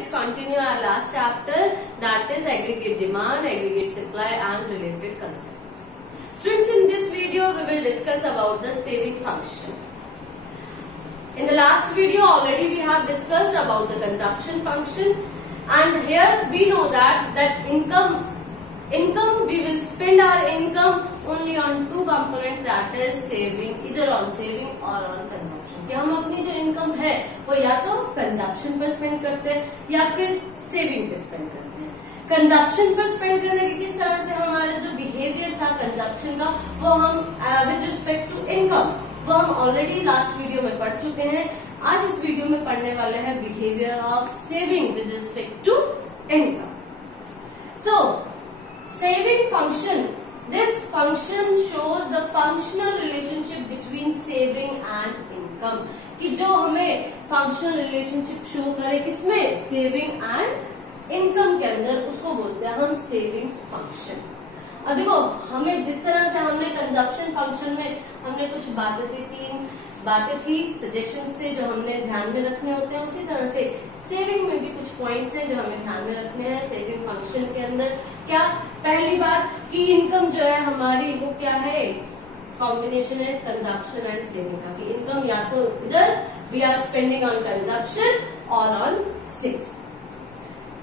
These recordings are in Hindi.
let's continue our last chapter, that is aggregate demand, aggregate supply and related concepts. Students, in this video we will discuss about the saving function. In the last video already we have discussed about the consumption function, and here we know that income we will spend our income only on two components, that is saving, either on saving or on consumption. कि हम अपनी जो इनकम है वो या तो कंजप्शन पर स्पेंड करते हैं या फिर सेविंग पे स्पेंड करते हैं। कंजप्शन पर स्पेंड करने के किस तरह से हमारा जो बिहेवियर था कंजप्शन का वो हम विद रिस्पेक्ट टू इनकम वो हम ऑलरेडी लास्ट वीडियो में पढ़ चुके हैं। आज इस वीडियो में पढ़ने वाले हैं behaviour of saving with respect to income. So saving function, this function shows the functional relationship between saving and income, कि जो हमें functional relationship show करे किसमें, saving and income के अंदर, उसको बोलते हैं हम saving function। अब देखो हमें जिस तरह से हमने कंजप्शन फंक्शन में हमने कुछ बातें थी, तीन बातें थी, सजेशंस थे जो हमने ध्यान में रखने होते हैं, उसी तरह से सेविंग में भी कुछ पॉइंट्स हैं जो हमें ध्यान में रखने हैं। सेविंग फंक्शन के अंदर क्या, पहली बात कि इनकम जो है हमारी वो क्या है, कॉम्बिनेशन है कंजप्शन एंड सेविंग का, कि इनकम या तो इधर we are spending on consumption और ऑन सेविंग।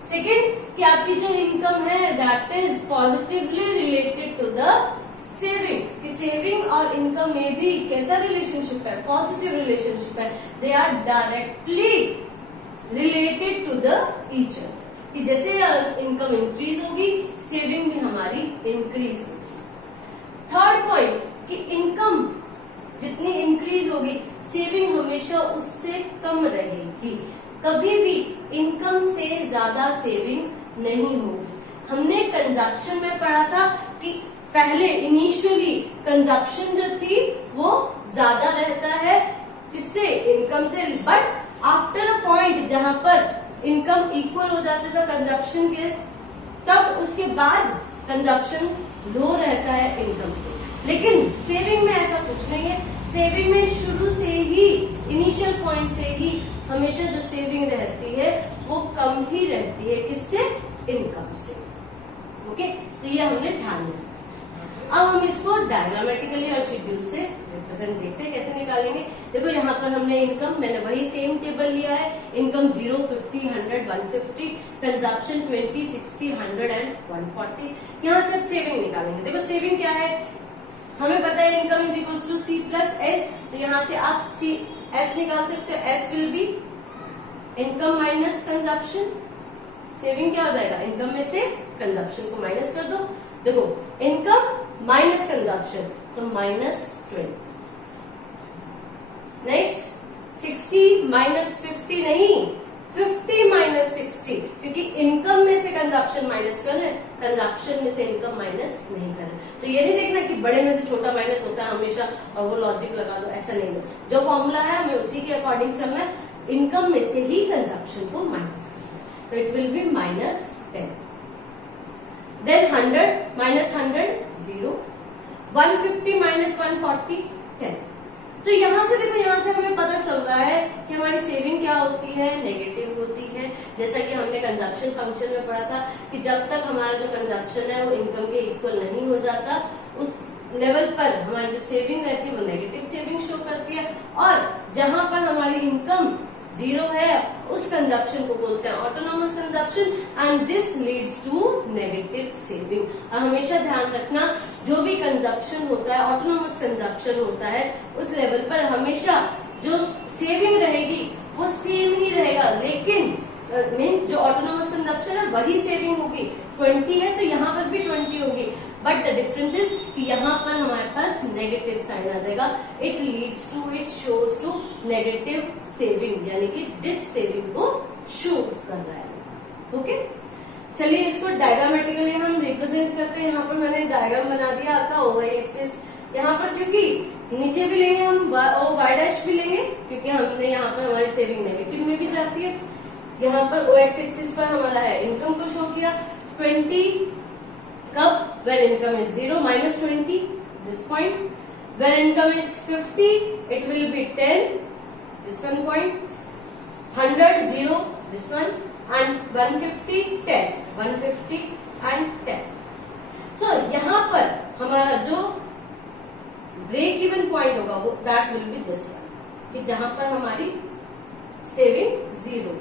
सेकेंड कि आपकी जो इनकम है that is positively related to the saving, कि सेविंग और इनकम में भी कैसा रिलेशनशिप है, पॉजिटिव रिलेशनशिप है। They are directly related to the each other, कि जैसे इनकम इंक्रीज होगी सेविंग भी हमारी इंक्रीज होगी। थर्ड पॉइंट कि इनकम जितनी इंक्रीज होगी सेविंग हमेशा उससे कम रहेगी, कभी भी इनकम से ज्यादा सेविंग नहीं होगी। हमने कंजप्शन में पढ़ा था कि पहले इनिशियली कंजप्शन जो थी वो ज्यादा रहता है किससे, इनकम से, बट आफ्टर अ पॉइंट जहां पर इनकम इक्वल हो जाता था कंजप्शन के, तब उसके बाद कंजप्शन लो रहता है इनकम के। लेकिन सेविंग में ऐसा कुछ नहीं है, सेविंग में शुरू से ही इनिशियल पॉइंट से ही हमेशा जो सेविंग रहती है वो कम ही रहती है, किससे, इनकम से। ओके, तो ये हमने ध्यान में। अब हम इसको डायग्रामेटिकली और शेड्यूल से रिप्रेजेंट देखते हैं कैसे निकालेंगे। देखो यहाँ पर हमने इनकम, मैंने वही सेम टेबल लिया है, इनकम 0, 50, 100, 150, कंजप्शन 20, 60, 100 एंड 140। यहाँ से अब सेविंग निकालेंगे। देखो सेविंग क्या है, हमें पता है income is equal to C plus S, तो यहाँ से आप सी एस निकाल सकते हो। S will be income minus consumption. Saving क्या हो जाएगा, इनकम में से कंजप्शन को माइनस कर दो। देखो इनकम माइनस कंजप्शन तो -20। नेक्स्ट 60 माइनस 50 नहीं, 50 माइनस 60, क्योंकि इनकम में से कंजप्शन माइनस कर रहे हैं, कंजप्शन में से इनकम माइनस नहीं कर रहे। तो ये नहीं देखना कि बड़े में से छोटा माइनस होता है हमेशा और वो लॉजिक लगा दो, ऐसा नहीं दो। जो फॉर्मूला है हमें उसी के अकॉर्डिंग चलना है, इनकम में से ही कंजप्शन को माइनस करना है, तो it will be -10। Then 100 minus 100 0, 150 minus 140 10। तो यहाँ से देखो, यहाँ से हमें पता चल रहा है कि हमारी सेविंग क्या होती है, नेगेटिव होती है। जैसा कि हमने कंजप्शन फंक्शन में पढ़ा था कि जब तक हमारा जो कंजप्शन है वो इनकम के इक्वल नहीं हो जाता, उस लेवल पर हमारी जो सेविंग रहती है वो नेगेटिव सेविंग शो करती है, और जहां पर हमारी इनकम 0 है उस कंजप्शन को बोलते हैं autonomous consumption, and this leads to negative saving. और हमेशा ध्यान रखना जो भी कंजप्शन होता है, ऑटोनोमस कंजप्शन होता है, उस लेवल पर हमेशा जो सेविंग रहेगी वो सेम ही रहेगा, लेकिन मीन जो ऑटोनोमस कंजप्शन है वही सेविंग होगी। 20 है तो यहाँ पर भी 20 होगी, बट द डिफरेंस इज कि यहाँ पर हमारे पास नेगेटिव साइन आ जाएगा। It leads to, it shows to negative saving, यानी कि डिस सेविंग को शो कर रहा है। ओके, चलिए इसको डायग्रामेटिकली हम रिप्रेजेंट करते हैं। यहाँ पर मैंने डायग्राम बना दिया आपका ओवाई एक्सिस। यहाँ पर क्योंकि नीचे भी लेंगे हम वाई डैश भी लेंगे, क्योंकि हमने यहाँ पर हमारी सेविंग नेगेटिव में भी जाती है। यहाँ पर ओ एक्स एक्सिस पर हमारा है इनकम को शो किया 20, कब, when income is 0 minus 20, this point, when income is 50 it will be 10, this one point, 100 0 this one, and 150 10, 150 and 10. So यहाँ पर हमारा जो ब्रेक इवन पॉइंट होगा वो that will be this one, कि जहां पर हमारी saving zero.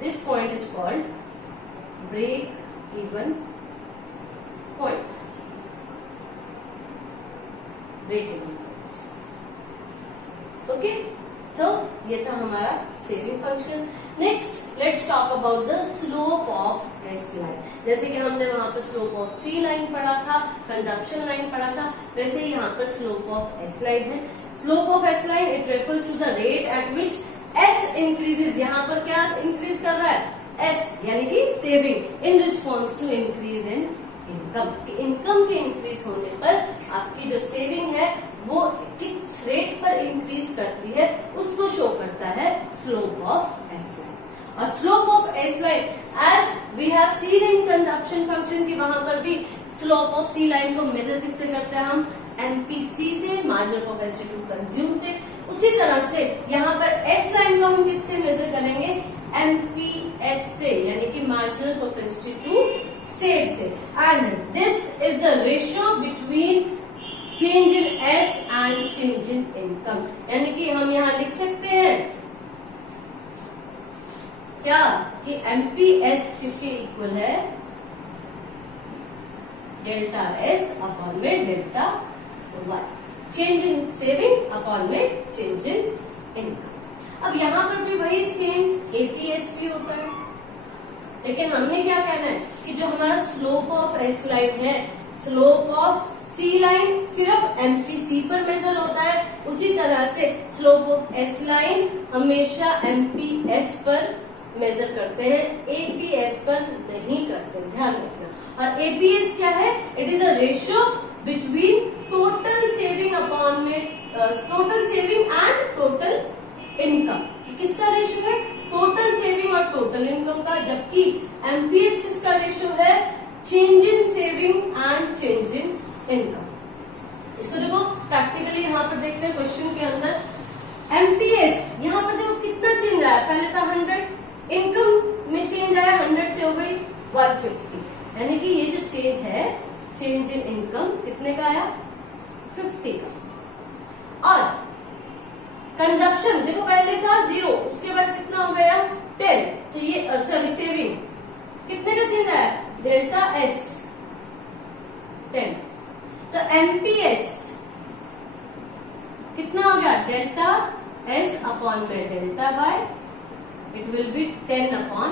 This point is called break even point. Break even point. Okay, so ये था हमारा saving function. Next let's talk about the slope of S line. जैसे कि हमने वहां पर स्लोप ऑफ सी लाइन पढ़ा था, कंजप्शन लाइन पढ़ा था, वैसे ही यहाँ पर स्लोप ऑफ एस लाइन है. Slope of S line it refers to the rate at which S increases. यहाँ पर क्या इंक्रीज कर रहा है? एस, यानी कि saving in response to increase in income. Income के इंक्रीज होने पर आपकी जो सेविंग है वो किस रेट पर इंक्रीज करती है उसको शो करता है स्लोप ऑफ एस लाइन. और slope of S line as we have seen in consumption function की वहां पर भी स्लोप ऑफ सी लाइन को मेजर किससे करते हैं हम? एमपीसी से, मार्जिनल कैपेसिटी टू कंज्यूम से. उसी तरह से यहाँ पर एस लाइन को हम किससे मेजर करेंगे? एमपीएस से, यानी कि मार्जिनल कैपेसिटी टू सेव से. And this is the ratio between change in S and change in income. यानी कि हम यहाँ लिख सकते हैं क्या कि एमपीएस किसके इक्वल है? डेल्टा एस अपॉन में delta Y. Change in saving upon में चेंज इन इनकम. अब यहाँ पर भी वही सेम एपीएसपी होता है, लेकिन हमने क्या कहना है कि जो हमारा स्लोप ऑफ एस लाइन है, स्लोप ऑफ सी लाइन सिर्फ एमपीसी पर मेजर होता है, उसी तरह से स्लोप ऑफ एस लाइन हमेशा एमपीएस पर मेजर करते हैं, एपीएस पर नहीं करते. ध्यान रखना. और एपीएस क्या है? It is a ratio between total saving upon में total saving and total income. किसका रेशियो है? टोटल सेविंग और टोटल इनकम का. जबकि एमपीएस किसका रेशियो है? Change in saving and change in income. इसको देखो प्रैक्टिकली यहाँ पर देखते हैं क्वेश्चन के अंदर. एमपीएस यहाँ पर देखो कितना चेंज आया? पहले था 100, इनकम में चेंज आया 100 से हो गई 150. यानी कि ये जो चेंज है, चेंज इन इनकम कितने का आया? 50 का. और कंजप्शन देखो पहले था 0, उसके बाद कितना हो गया? 10. तो ये सॉरी सेविंग कितने का चेंज आया? Delta S 10. तो एमपीएस कितना हो गया? डेल्टा एस अपॉन में delta Y. It will be 10 upon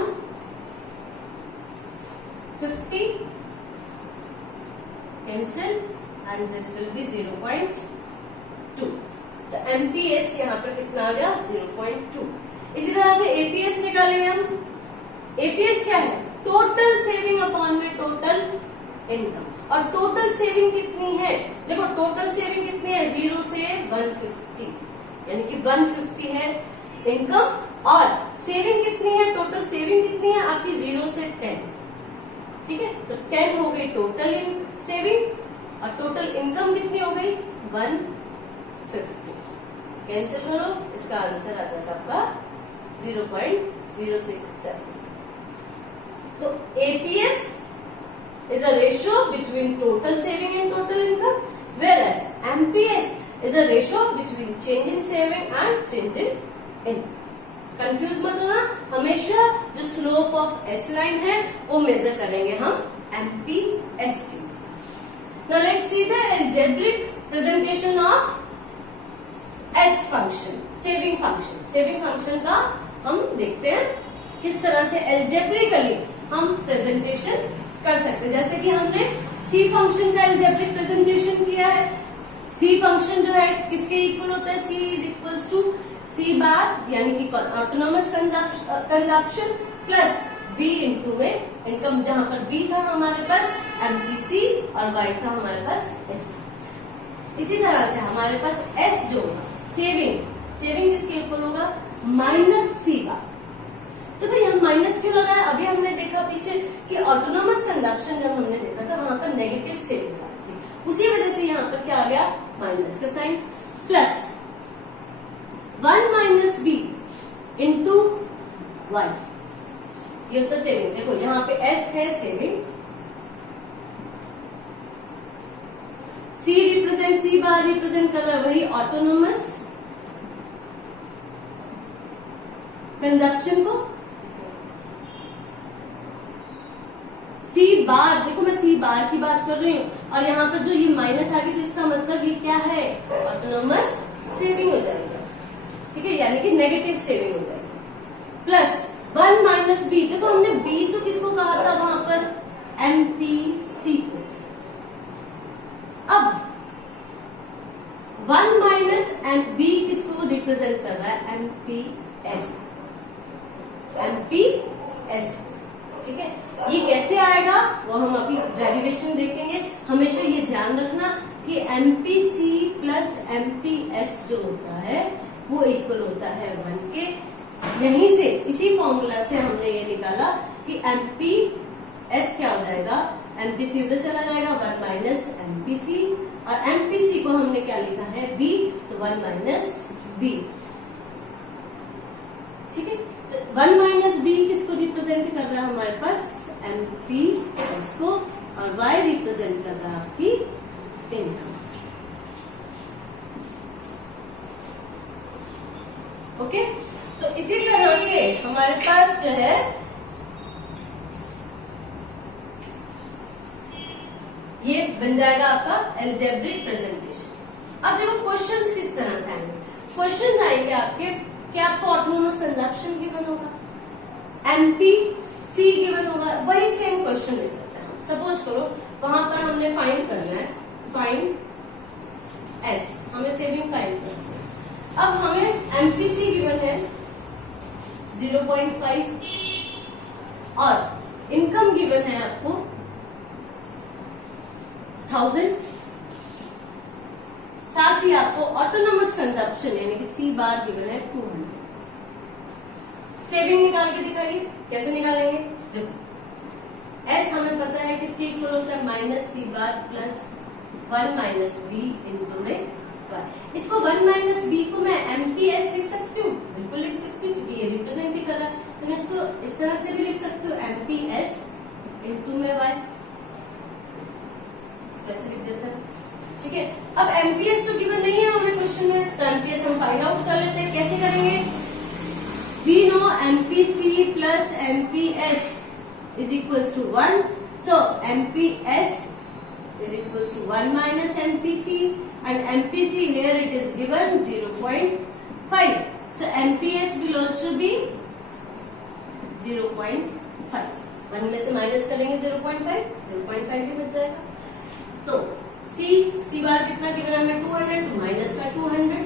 50 cancel and this will be 0.2. तो एमपीएस यहाँ पर कितना आ गया? 0.2. इसी तरह से एपीएस निकालेंगे हम. एपीएस क्या है? टोटल सेविंग अपॉन में टोटल इनकम. और टोटल सेविंग कितनी है? देखो टोटल सेविंग कितनी है? 0 से 150, यानी कि 150 है इनकम. और सेविंग कितनी है? टोटल सेविंग कितनी है आपकी? 0 से 10. ठीक है, तो 10 हो गई टोटल सेविंग और टोटल इनकम कितनी हो गई? 150. कैंसिल करो, इसका आंसर आ जाएगा आपका 0.067. तो APS is a ratio between total saving and total income, whereas MPS is a ratio between change in saving and change in income. Confuse मत होना. हमेशा जो स्लोप ऑफ एस लाइन है वो मेजर करेंगे हम एमपीएस की. Now let's see the algebraic presentation of S function, saving function. Saving function का हम देखते हैं किस तरह से अलजेब्रिकली हम प्रेजेंटेशन कर सकते हैं. जैसे कि हमने सी फंक्शन का अलजेब्रिक प्रेजेंटेशन किया है. सी फंक्शन जो है किसके इक्वल होता है? C is equals to C bar, यानी कि autonomous consumption plus B into में इनकम. जहां पर बी था हमारे पास एमपीसी और वाई था हमारे पास इनकम. इसी तरह से हमारे पास एस जो सेविंग, सेविंग किसके इक्वल होगा? माइनस सी बार. तो यहाँ माइनस क्यों लगा है? अभी हमने देखा पीछे कि ऑटोनोमस कंजप्शन जब हमने देखा था वहां पर नेगेटिव सेविंग थी, उसी वजह से यहाँ पर क्या आ गया? माइनस का sign. Plus 1 minus B into Y. ये होता है सेविंग। देखो यहाँ पे एस है सेविंग, सी बार रिप्रेजेंट कर रहा है वही ऑटोनोमस कंजप्शन को। सी बार, देखो मैं सी बार की बात कर रही हूँ, और यहाँ पर जो ये माइनस आ गया तो इसका मतलब ये क्या है, ऑटोनोमस सेविंग हो जाएगा, ठीक है, यानी कि नेगेटिव सेविंग हो जाएगी। प्लस 1 माइनस बी, देखो हमने बी तो किसको कहा था वहां पर, एमपीसी को। अब 1 माइनस बी किसको रिप्रेजेंट कर रहा है, एमपीएस, एमपीएस, ठीक है। ये कैसे आएगा वो हम अभी डेरिवेशन देखेंगे। हमेशा ये ध्यान रखना कि एमपीसी प्लस एमपीएस जो होता है वो इक्वल होता है 1 के। यहीं से इसी फॉर्मूला से हमने ये निकाला कि एमपीएस क्या हो जाएगा, एमपीसी उधर चला जाएगा 1 माइनस एमपीसी, और एमपीसी को हमने क्या लिखा है, बी, तो 1 माइनस बी, ठीक है। तो 1 माइनस बी किसको रिप्रेजेंट कर रहा है हमारे पास, एमपीएस को, और वाई रिप्रेजेंट कर रहा है आपकी इनकम। ओके, तो इसी तरह से हमारे पास जो है ये बन जाएगा आपका एल्जेब्रिक प्रेजेंटेशन। अब देखो क्वेश्चंस किस तरह से आएंगे। क्वेश्चन आएंगे आपके कि आपको ऑटोनोमस कंजप्शन गिवन होगा, एमपीसी गिवन होगा, वही सेम क्वेश्चन लिख लेते हैं। सपोज करो वहां पर हमने फाइंड करना है, फाइंड एस, हमें सेविंग फाइंड करना है। अब हमें एमपीसी गिवन है 0.5 और इनकम गिवन है आपको 1000, साथ ही आपको ऑटोनोमस कंजप्शन यानी कि सी बार गिवन है 200। सेविंग निकाल के दिखाइए, कैसे निकालेंगे, देखो एस हमें पता है किसके इक्वल होता है, माइनस सी बार प्लस 1 माइनस बी इंटू में वाई। इसको 1 माइनस बी को मैं एमपीएस लिख सकती हूँ, बिल्कुल लिख सकती हूँ क्योंकि ये रिप्रेजेंट ही कर रहा है। तो मैं इसको इस तरह से भी लिख सकती हूँ, एमपीएस इंटू में वाई, ऐसे लिख देता है, ठीक है। अब एमपीएस तो गिवन नहीं है हमें क्वेश्चन में, तो एमपीएस हम फाइंड आउट कर लेते हैं। कैसे करेंगे, we know MPC plus MPS is equals to 1, so MPS is equals to 1 minus MPC, and MPC here it is given 0.5. So MPS will also be 0.5. 1 में से माइनस करेंगे 0.5, 0.5 भी बच जाएगा। तो C बार कितना गिवन है हमें 200, तो माइनस का 200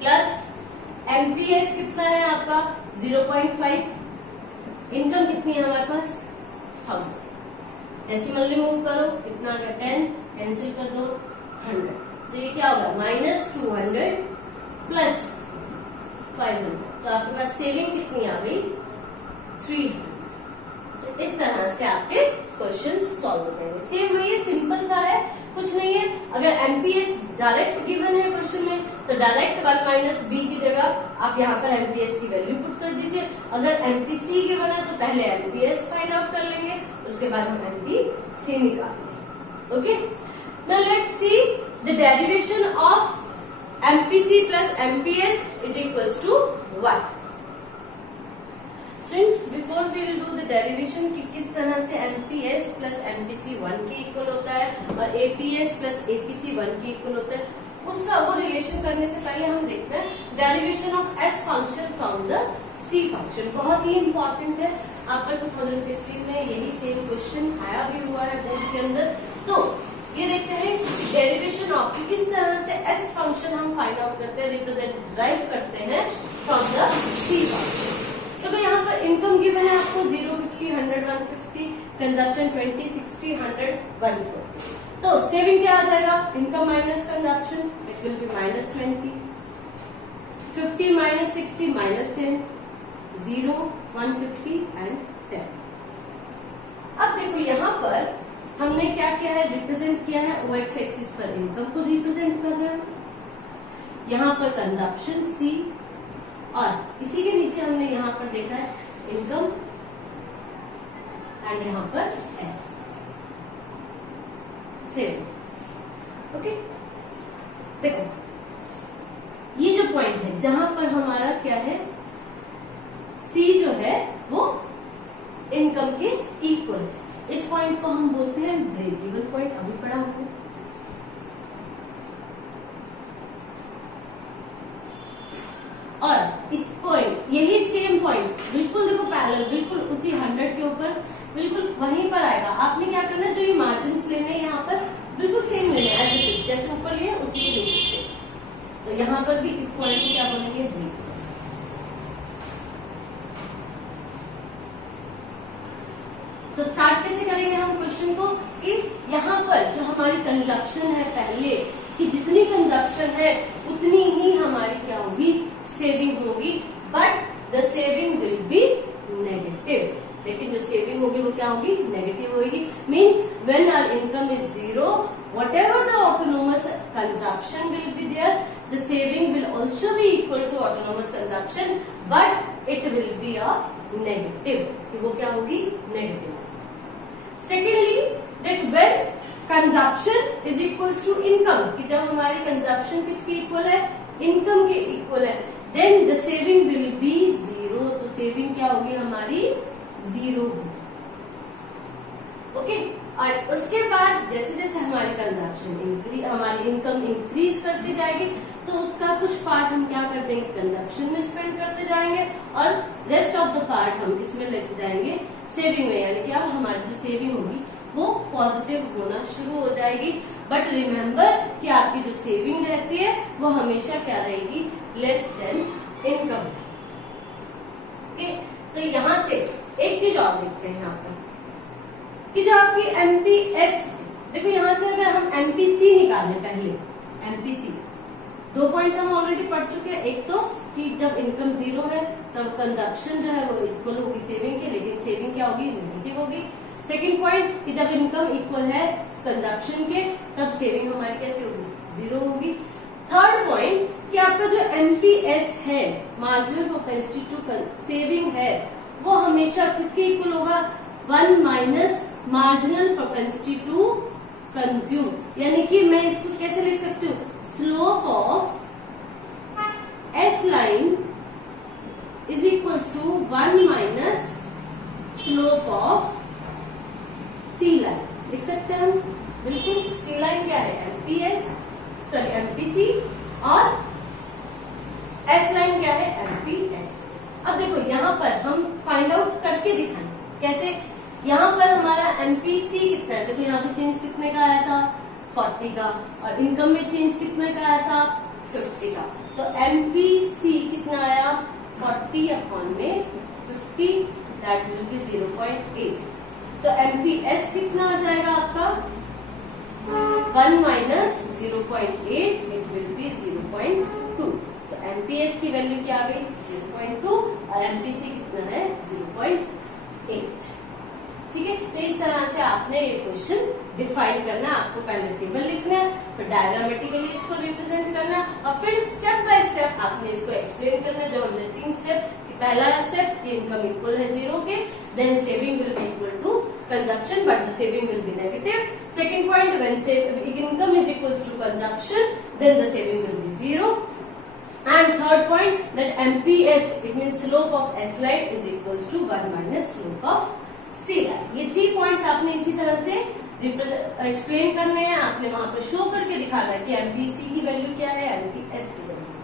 प्लस MPS कितना है आपका 0.5, इनकम कितनी है हमारे पास 1000। डेसिमल रिमूव करो, कितना आ गया 10, कैंसिल कर दो 100, तो ये क्या होगा माइनस 200 प्लस 500, तो आपके पास सेविंग कितनी आ गई 300। तो इस तरह से आपके क्वेश्चन सॉल्व हो जाएंगे। सेम वही है, सिंपल सा है, कुछ नहीं है। अगर एमपीएस डायरेक्ट गिवन है क्वेश्चन में तो डायरेक्ट 1 माइनस बी की जगह आप यहाँ पर एमपीएस की वैल्यू पुट कर दीजिए। अगर एमपीसी गिवन है तो पहले एमपीएस फाइंड आउट कर लेंगे, उसके बाद हम एमपीसी निकालेंगे। Okay, now let's see the derivation of MPC plus MPS is equals to 1। Since before we will do the derivation कि किस तरह से MPS plus MPC 1 के इक्वल होता है और APS plus APC 1 के इक्वल होता है, उसका वो रिलेशन करने से पहले हम देखते हैं derivation of S function from the C function. बहुत ही इंपॉर्टेंट है, आपका 2016 में यही सेम क्वेश्चन आया भी हुआ है बोर्ड के अंदर। तो ये देखते हैं डेरिवेशन ऑफ किस तरह से S फंक्शन हम फाइंड आउट करते हैं, रिप्रेजेंट ड्राइव करते हैं फ्रॉम द C फंक्शन। तो यहाँ पर इनकम गिवन है आपको 0, 50, 100, 150, कंजप्शन 20, 60, 100, 140। तो सेविंग क्या आ जाएगा, income minus consumption, it will B minus 20, 50 minus 60 minus 10, 0, 150 and 10। अब देखो यहाँ पर हमने क्या किया है, रिप्रेजेंट किया है, वो एक्स एक्सिस पर इनकम को रिप्रेजेंट कर रहा है, यहाँ पर कंजप्शन C, और इसी के नीचे हमने यहाँ पर देखा है इनकम एंड यहाँ पर S सेविंग। ओके, देखो ये जो पॉइंट है जहां पर हमारा क्या है, C जो है वो इनकम के इक्वल है, इस पॉइंट को हम बोलते हैं ब्रेक इवन पॉइंट, अभी पढ़ा हमने। और इस पॉइंट, यही सेम पॉइंट बिल्कुल देखो पैरेलल, बिल्कुल उसी 100 के ऊपर बिल्कुल वहीं पर आएगा। आपने क्या करना है, जो ये मार्जिन लेने हैं यहाँ पर बिल्कुल सेम लेने हैं, ऐसे जैसे ऊपर लिए उसी के नीचे से। तो यहाँ पर भी इस पॉइंट को क्या बोलेंगे, ब्रेक। तो स्टार्ट कैसे करेंगे हम क्वेश्चन को, कि यहाँ पर जो हमारी कंजप्शन है पहले कि जितनी कंजप्शन है उतनी ही हमारी क्या होगी, सेविंग होगी, but the saving will be negative. लेकिन जो सेविंग होगी वो क्या होगी, नेगेटिव होगी। Means when our income is zero, whatever the autonomous consumption will be there, the saving will also be equal to autonomous consumption, but it will be of negative, कि वो क्या होगी, negative। Secondly, that when consumption is equals to income, कि जब हमारी consumption किसकी equal है, income के equal है, then the saving will be zero। तो saving क्या होगी हमारी, जीरो। ओके, और उसके बाद जैसे जैसे हमारी कंजप्शन इंक्रीज, हमारी इनकम इंक्रीज करती जाएगी, तो उसका कुछ पार्ट हम क्या कर देंगे, कंजप्शन में स्पेंड करते जाएंगे, और रेस्ट ऑफ द पार्ट हम किसमें लेते जाएंगे, सेविंग में। यानी कि अब हमारी जो सेविंग होगी वो पॉजिटिव होना शुरू हो जाएगी। बट रिमेम्बर कि आपकी जो सेविंग रहती है वो हमेशा क्या रहेगी, लेस देन इनकम। तो यहां से एक चीज और देखते हैं यहाँ पर, कि जो आपकी एमपीएस, देखो यहां से अगर हम एमपीसी निकालें, पहले एमपीसी, दो पॉइंट्स हम ऑलरेडी पढ़ चुके हैं। एक तो कि जब इनकम जीरो है तब कंजप्शन जो है वो इक्वल होगी सेविंग के, लेकिन सेविंग क्या होगी, नेगेटिव होगी। सेकंड पॉइंट कि जब इनकम इक्वल है कंजप्शन के तब सेविंग हमारी कैसे होगी, जीरो होगी। थर्ड पॉइंट कि आपका जो एमपीएस है, मार्जिनल प्रोपेंसिटी टू सेविंग है, वो हमेशा किसके इक्वल होगा, 1 minus marginal propensity to consume. यानी कि मैं इसको कैसे लिख सकती हूँ, slope of S line is equals to 1 minus slope of C line, लिख सकते हैं हम बिल्कुल। सी लाइन क्या है, एमपीएस, सॉरी एमपीसी, और एस लाइन क्या है, एमपीएस। अब देखो यहाँ पर हम फाइंड आउट करके दिखाएं कैसे। यहाँ पर हमारा एमपीसी कितना है, देखो यहाँ पे चेंज कितने का आया था, 40 का, और इनकम में चेंज कितने का आया था, 50 का। तो एमपीसी कितना आया, 40 अपॉन में 50, दैट विल बी 0.8। तो एमपीएस कितना आ जाएगा आपका, 1 माइनस 0.8, इट विल बी 0.2। तो एमपीएस की वैल्यू क्या आ गई, 0.2, और एमपीसी कितना है, 0.8। ठीक है, तो इस तरह से आपने ये क्वेश्चन डिफाइन करना, आपको पहले टेबल लिखना है, फिर डायग्रामेटिकली इसको रिप्रेजेंट करना, और फिर स्टेप बाय स्टेप आपने इसको एक्सप्लेन करना। जो हमने 3 स्टेप, पहला स्टेप कि इनकम इक्वल है जीरो के, then saving will be equal to consumption, but the saving will be negative. Second point, when income is equals to consumption, then the saving will be zero. And third point, that MPS, it means slope of S line is equals to 1 minus slope of C line. ये 3 points आपने इसी तरह से एक्सप्लेन करने हैं, आपने वहां पर शो करके दिखाना है कि MPC की वैल्यू क्या है, MPS की वैल्यू।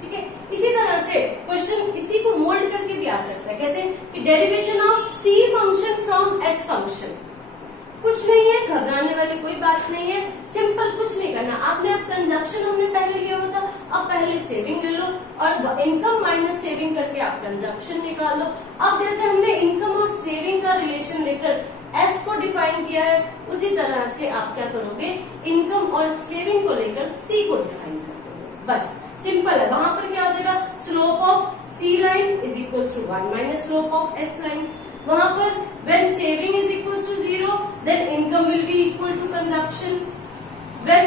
ठीक है, इसी तरह से क्वेश्चन इसी को मोल्ड करके भी आ सकता है, कैसे कि derivation of C function from S function. कुछ नहीं है, घबराने वाली कोई बात नहीं है, सिंपल कुछ नहीं करना आपने। अब कंजप्शन हमने पहले लिया हुआ था, अब पहले सेविंग ले लो और इनकम माइनस सेविंग करके आप कंजप्शन निकाल लो। अब जैसे हमने इनकम और सेविंग का रिलेशन लेकर एस को डिफाइन किया है, उसी तरह से आप क्या करोगे, इनकम और सेविंग को लेकर सी को डिफाइन कर दोगे। बस सिंपल है। वहां पर क्या हो जाएगा, slope of C line is equal to 1 minus slope of S line. वहां पर when saving is equal to 0, then income will be equal to consumption. When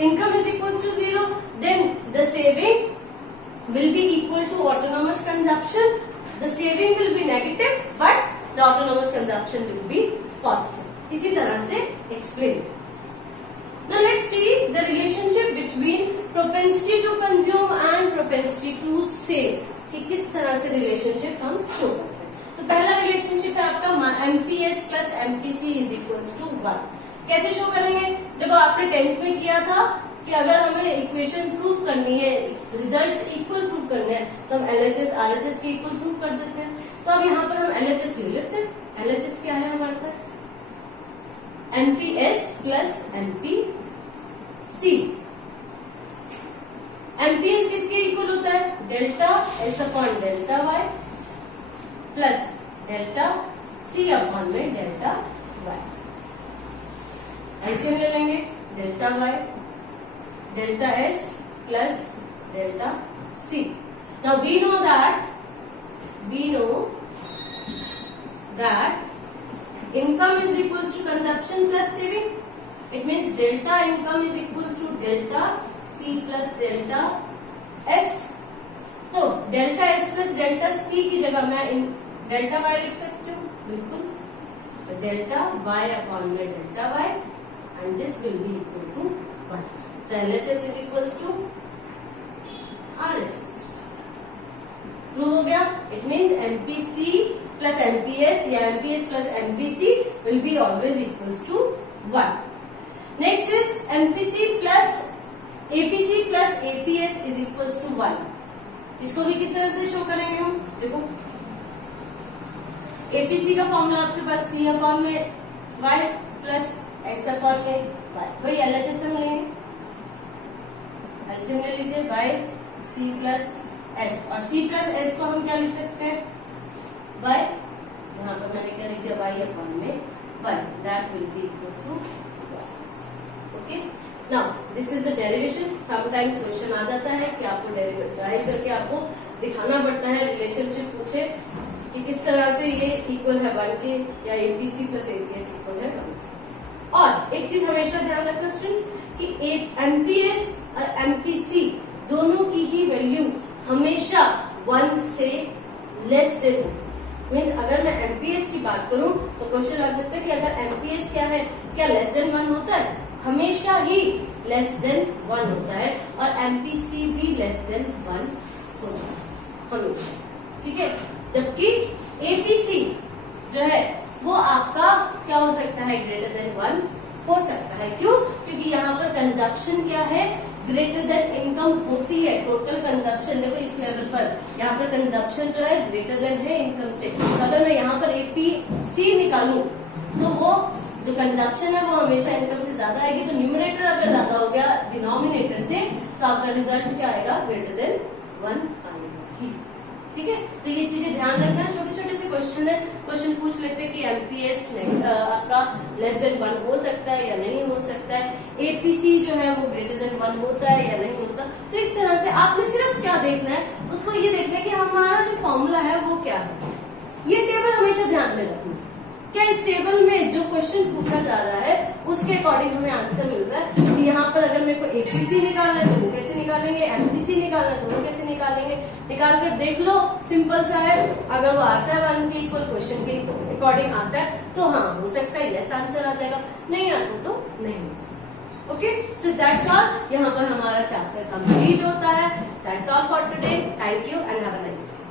income is equal to 0, then the saving will be equal to autonomous consumption. The saving will be negative, but the autonomous consumption consumption will be positive. इसी तरह से explain. Now let's see the relationship between propensity to consume and propensity to save. कि किस तरह से रिलेशनशिप हम शो करते हैं. तो पहला रिलेशनशिप है आपका MPS plus MPC is equals to 1. कैसे शो करेंगे? देखो आपने 10th में किया था कि अगर हमें इक्वेशन प्रूव करनी है, रिजल्ट्स इक्वल प्रूव करने हैं, तो हम LHS RHS के इक्वल प्रूव कर देते हैं. तो अब यहाँ पर हम LHS ले लेते हैं. LHS क्या है हमारे पास? MPS plus MPC. MPS किसके इक्वल होता है? Delta S upon delta Y plus delta C upon में डेल्टा Y. एलसीएम ले लेंगे. Delta Y delta S plus delta C. Now we know that income is equals to consumption plus saving. It means delta income is equals to delta C plus delta S. तो delta S plus delta C की जगह मैं डेल्टा Y लिख सकती हूँ. बिल्कुल. तो डेल्टा Y अपॉन में delta Y and this will be equal to 1. So LHS is equals to RHS. Prove हो गया. It means MPC plus MPS या MPS plus MPC will be always equals to 1. Next is MPC plus APC plus APS is equals to 1. इसको भी किस तरह से शो करेंगे हम? देखो APC का फॉर्मूला आपके पास C अपॉन में Y प्लस S अपॉन में Y. वही LHS से मिलेंगे. एलसीएम ले लीजिए. Y C प्लस S और C प्लस S को हम क्या लिख सकते हैं? Y. यहाँ पर मैंने क्या लिख दिया? Y अपॉन में Y. That will be equal to Y. Okay. Now this is the derivation. Sometimes question आ जाता है कि आपको डेरिवेट करके आपको दिखाना पड़ता है. रिलेशनशिप पूछे कि किस तरह से ये इक्वल है 1 के या APC प्लस APS इक्वल है 1 के. और एक चीज हमेशा ध्यान रखना स्टूडेंट्स कि MPS और MPC दोनों की ही वैल्यू हमेशा 1 से लेस देन हो. मीन्स अगर मैं MPS की बात करूं तो क्वेश्चन आ सकता है कि अगर MPS क्या है, क्या लेस देन 1 होता है? हमेशा ही लेस देन 1 होता है. और MPC भी लेस देन 1 होता है हमेशा. ठीक है. जबकि APC जो है वो आपका क्या हो सकता है? ग्रेटर देन 1 हो सकता है. क्यों? क्योंकि यहाँ पर कंजप्शन क्या है? ग्रेटर देन इनकम होती है. टोटल कंजप्शन देखो इस लेवल पर यहाँ पर कंजप्शन जो है ग्रेटर देन है इनकम से. अगर मैं यहाँ पर APC निकालूं तो वो जो कंजप्शन है वो हमेशा इनकम से ज्यादा आएगी. तो न्यूमरेटर अगर ज्यादा हो गया डिनोमिनेटर से तो आपका रिजल्ट क्या आएगा? ग्रेटर देन 1 आएगा. ठीक है. तो ये चीजें ध्यान रखना. छोटे छोटे से क्वेश्चन है. क्वेश्चन पूछ लेते हैं कि MPS आपका लेस देन 1 हो सकता है या नहीं हो सकता है. APC जो है वो ग्रेटर देन 1 होता है या नहीं होता. तो इस तरह से आपने सिर्फ क्या देखना है? उसको ये देखना है कि हमारा जो फॉर्मूला है वो क्या है. ये टेबल हमेशा ध्यान में रखना. क्या इस टेबल में जो क्वेश्चन पूछा जा रहा है उसके अकॉर्डिंग हमें आंसर मिल रहा है. कि यहाँ पर अगर मेरे को APC निकालना है तो वो कैसे निकालेंगे, MPC निकालना है तो वो कैसे निकालेंगे. निकाल कर देख लो. सिंपल सा है. अगर वो आता है 1 के इक्वल क्वेश्चन के अकॉर्डिंग आता है तो हाँ हो सकता है यस आंसर आ जाएगा. नहीं आता तो नहीं हो सकता. ओके. So that's all. यहाँ पर हमारा चैप्टर कंप्लीट होता है. That's all for today. Thank you and have a nice day.